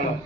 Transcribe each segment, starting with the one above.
Hello.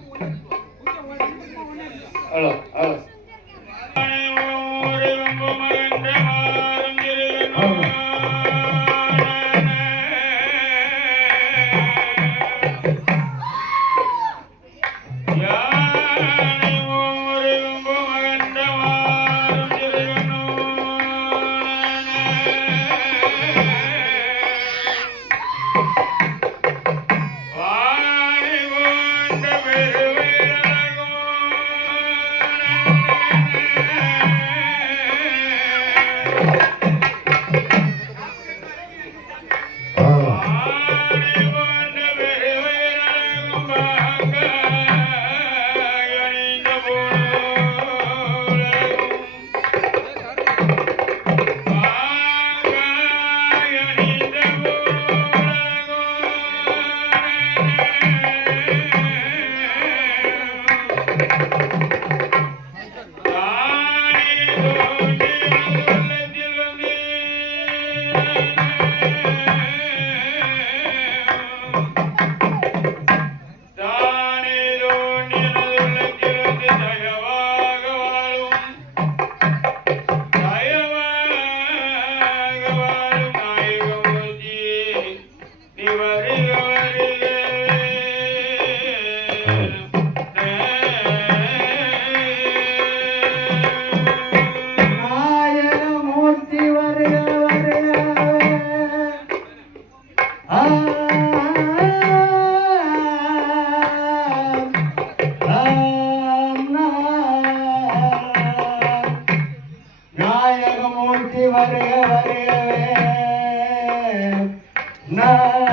No.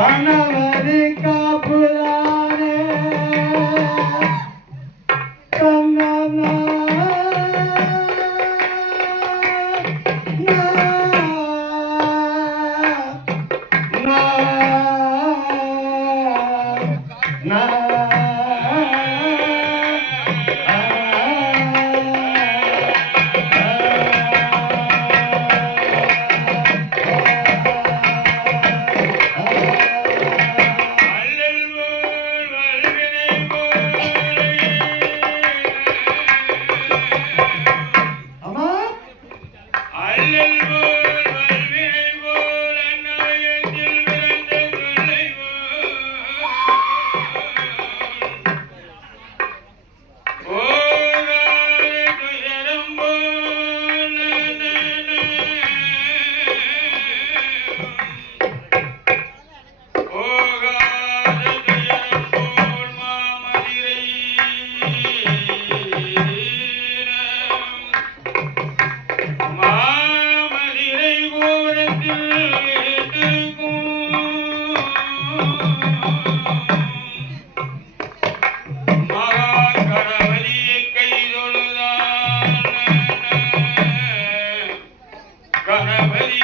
ಕಾಣ Run,